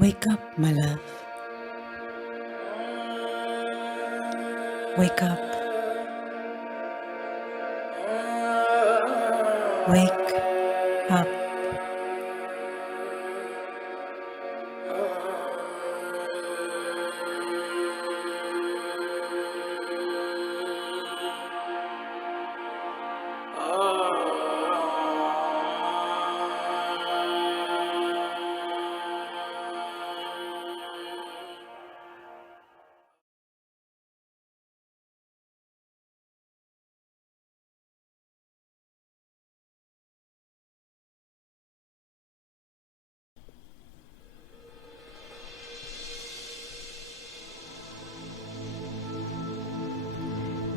Wake up, my love. Wake up. Wake up.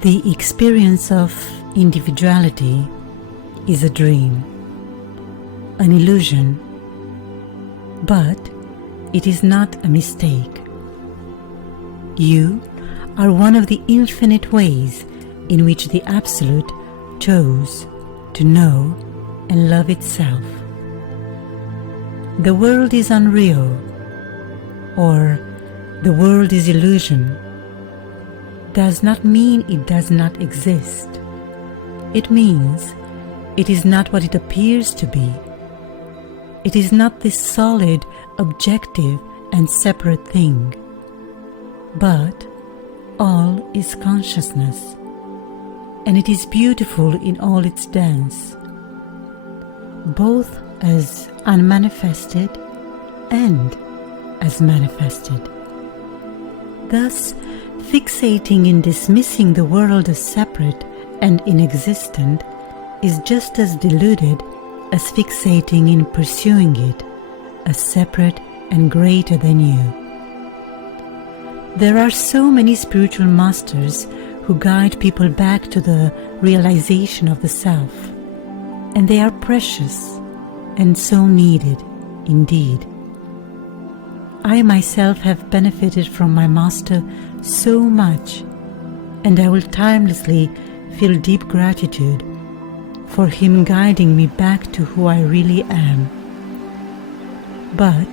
The experience of individuality is a dream, an illusion, but it is not a mistake. You are one of the infinite ways in which the Absolute chose to know and love itself. The world is unreal, or the world is illusion, does not mean it does not exist. It means it is not what it appears to be. It is not this solid, objective, and separate thing, but all is consciousness, and it is beautiful in all its dance, both as unmanifested and as manifested. Thus, fixating in dismissing the world as separate and inexistent is just as deluded as fixating in pursuing it as separate and greater than you. There are so many spiritual masters who guide people back to the realization of the self, and they are precious and so needed indeed. I myself have benefited from my master so much, and I will timelessly feel deep gratitude for him guiding me back to who I really am. But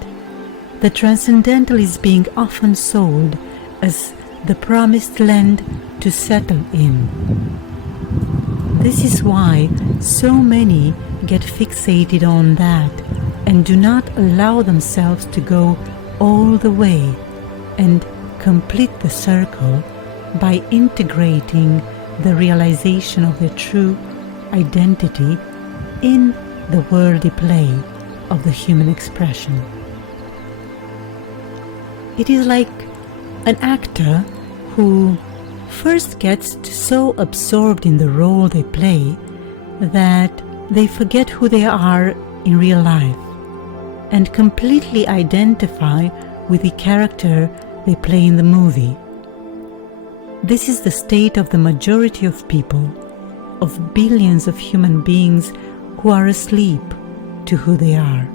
the transcendental is being often sold as the promised land to settle in. This is why so many get fixated on that and do not allow themselves to go all the way and complete the circle by integrating the realization of their true identity in the worldly play of the human expression. It is like an actor who first gets so absorbed in the role they play that they forget who they are in real life and completely identify with the character they play in the movie. This is the state of the majority of people, of billions of human beings who are asleep to who they are.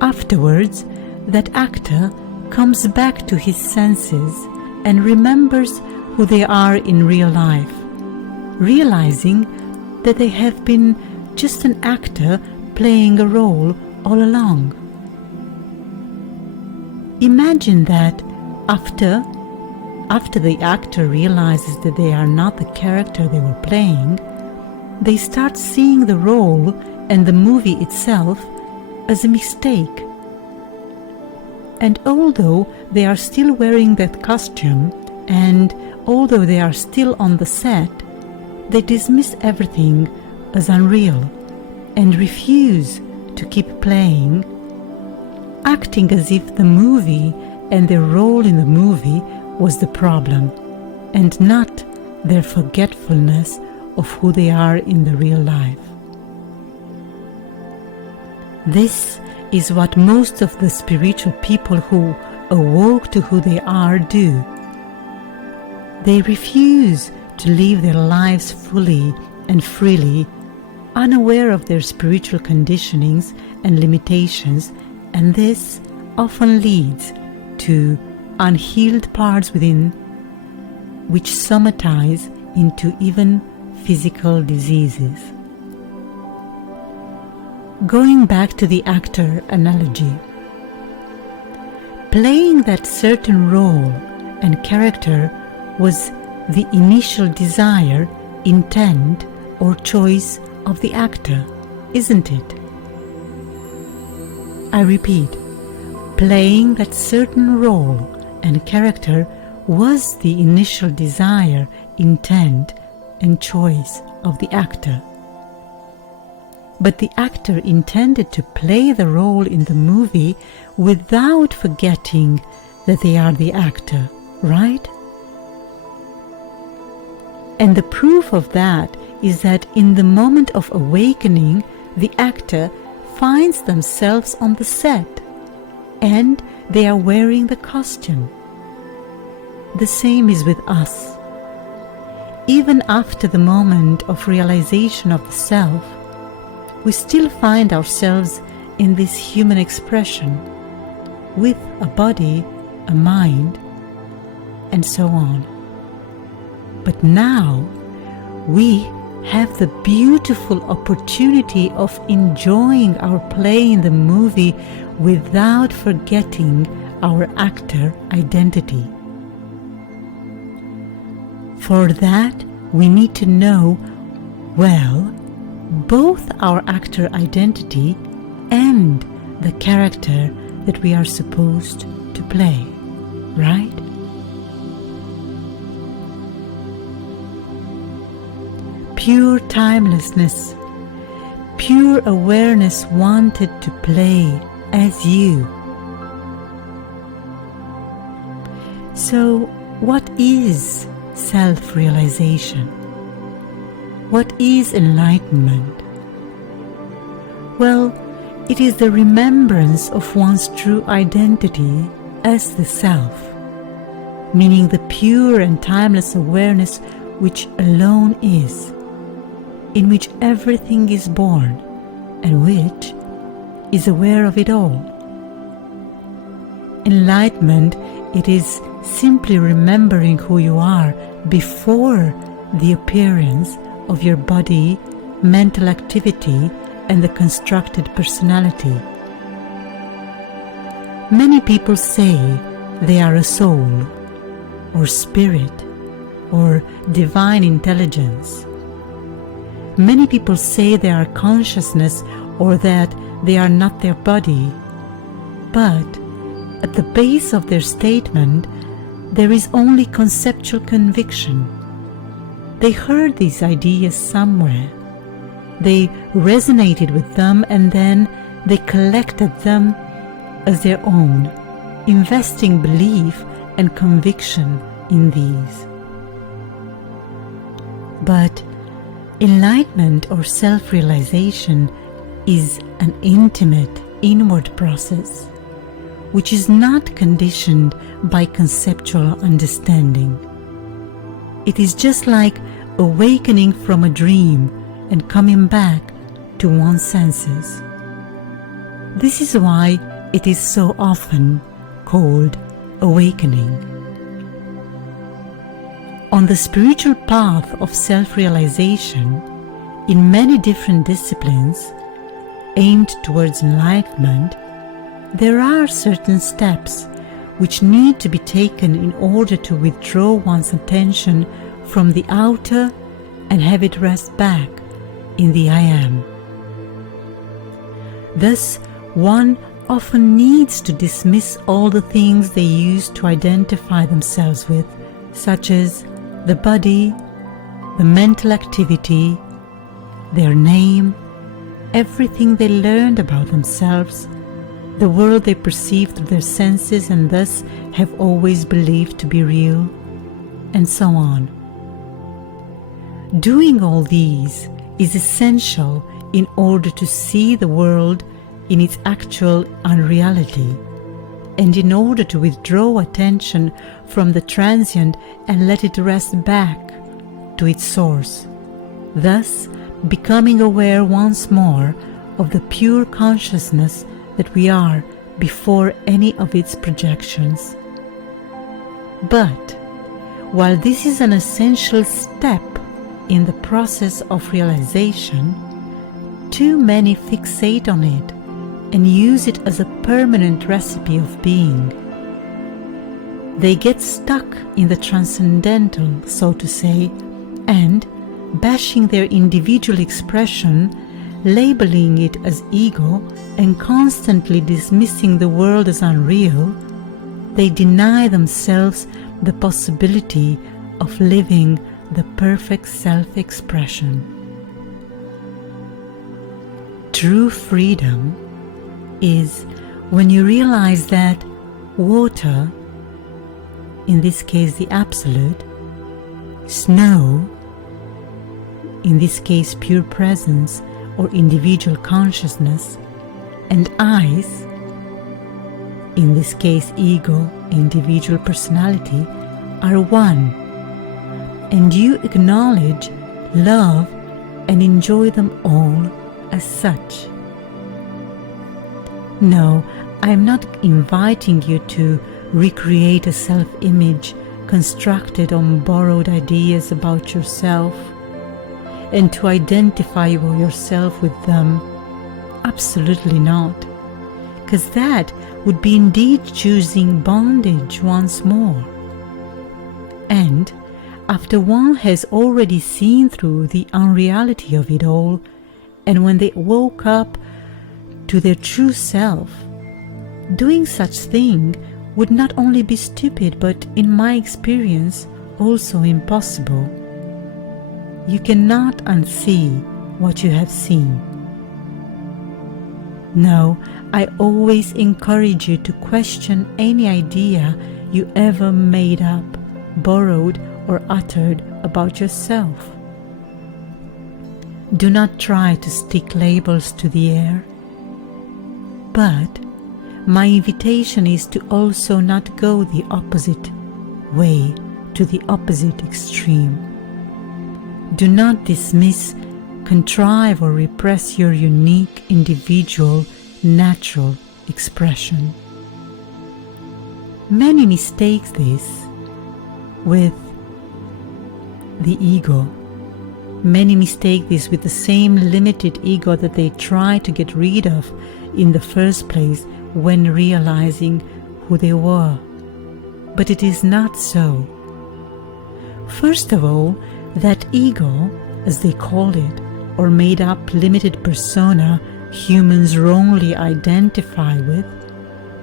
Afterwards, that actor comes back to his senses and remembers who they are in real life, realizing that they have been just an actor playing a role all along. Imagine that after the actor realizes that they are not the character they were playing, they start seeing the role and the movie itself as a mistake. And although they are still wearing that costume, and although they are still on the set, they dismiss everything as unreal and refuse to keep playing, acting as if the movie and their role in the movie was the problem, and not their forgetfulness of who they are in the real life. This is what most of the spiritual people who awoke to who they are do. They refuse to live their lives fully and freely, unaware of their spiritual conditionings and limitations, and this often leads to unhealed parts within, which somatize into even physical diseases. Going back to the actor analogy, playing that certain role and character was the initial desire, intent, or choice of the actor, isn't it? I repeat, playing that certain role and character was the initial desire, intent, and choice of the actor. But the actor intended to play the role in the movie without forgetting that they are the actor, right? And the proof of that is that in the moment of awakening, the actor finds themselves on the set and they are wearing the costume. The same is with us. Even after the moment of realization of the self, we still find ourselves in this human expression with a body, a mind, and so on. But now we have the beautiful opportunity of enjoying our play in the movie without forgetting our actor identity. For that, we need to know, well, both our actor identity and the character that we are supposed to play, right? Pure timelessness, pure awareness wanted to play as you. So, what is self-realization? What is enlightenment? Well, it is the remembrance of one's true identity as the self, meaning the pure and timeless awareness which alone is, in which everything is born and which is aware of it all. Enlightenment, it is simply remembering who you are before the appearance of your body, mental activity, and the constructed personality. Many people say they are a soul, or spirit, or divine intelligence. Many people say they are consciousness or that they are not their body. But at the base of their statement, there is only conceptual conviction. They heard these ideas somewhere. They resonated with them and then they collected them as their own, investing belief and conviction in these. But enlightenment or self-realization is an intimate inward process which is not conditioned by conceptual understanding. It is just like awakening from a dream and coming back to one's senses. This is why it is so often called awakening. On the spiritual path of self-realization, in many different disciplines aimed towards enlightenment, there are certain steps which need to be taken in order to withdraw one's attention from the outer and have it rest back in the I Am. Thus, one often needs to dismiss all the things they use to identify themselves with, such as the body, the mental activity, their name, everything they learned about themselves, the world they perceive through their senses and thus have always believed to be real, and so on. Doing all these is essential in order to see the world in its actual unreality, and in order to withdraw attention from the transient and let it rest back to its source, thus becoming aware once more of the pure consciousness that we are before any of its projections. But while this is an essential step in the process of realization, too many fixate on it and use it as a permanent recipe of being, they get stuck in the transcendental, so to say, and, bashing their individual expression, labeling it as ego, and constantly dismissing the world as unreal, they deny themselves the possibility of living the perfect self-expression. True freedom is when you realize that water, in this case the Absolute, snow, in this case pure presence or individual consciousness, and ice, in this case ego, individual personality, are one, and you acknowledge, love, and enjoy them all as such. No, I am not inviting you to recreate a self-image constructed on borrowed ideas about yourself and to identify yourself with them. Absolutely not, because that would be indeed choosing bondage once more. And after one has already seen through the unreality of it all, and when they woke up to their true self, doing such thing would not only be stupid, but in my experience also impossible. You cannot unsee what you have seen. No, I always encourage you to question any idea you ever made up, borrowed, or uttered about yourself. Do not try to stick labels to the air. But my invitation is to also not go the opposite way, to the opposite extreme. Do not dismiss, contrive, or repress your unique, individual, natural expression. Many mistake this with the ego. Many mistake this with the same limited ego that they try to get rid of in the first place when realizing who they were. But it is not so. First of all, that ego, as they call it, or made up limited persona humans wrongly identify with,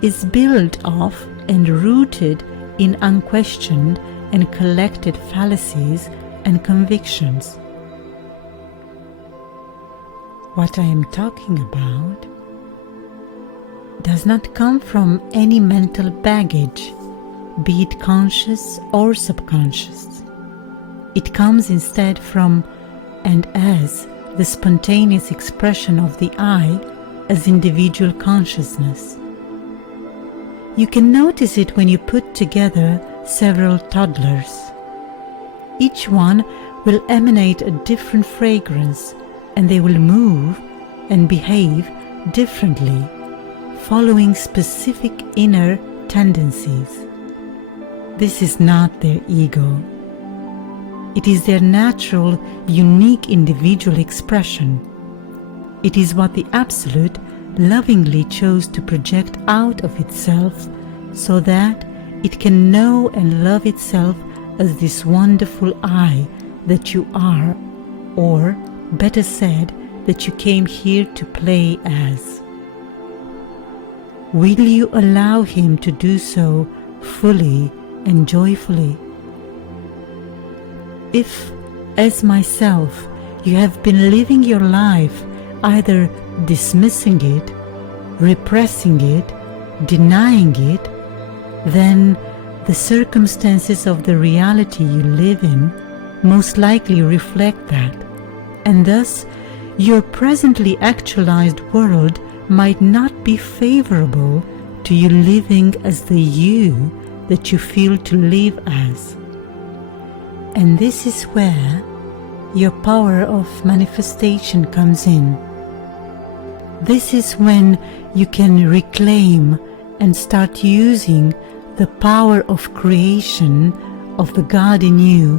is built of and rooted in unquestioned and collected fallacies and convictions. What I am talking about does not come from any mental baggage, be it conscious or subconscious. It comes instead from and as the spontaneous expression of the I as individual consciousness. You can notice it when you put together several toddlers. Each one will emanate a different fragrance, and they will move and behave differently, following specific inner tendencies. This is not their ego. It is their natural, unique individual expression. It is what the Absolute lovingly chose to project out of itself so that it can know and love itself as this wonderful I that you are, or better said, that you came here to play as. Will you allow him to do so fully and joyfully? If, as myself, you have been living your life either dismissing it, repressing it, denying it, then the circumstances of the reality you live in most likely reflect that, and thus your presently actualized world might not be favorable to you living as the you that you feel to live as. And this is where your power of manifestation comes in. This is when you can reclaim and start using the power of creation of the God in you,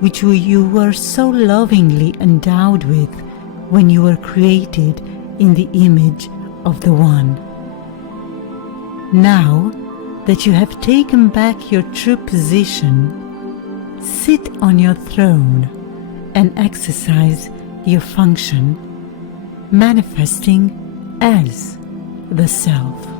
which you were so lovingly endowed with when you were created in the image of the One. Now that you have taken back your true position, sit on your throne and exercise your function, manifesting as the Self.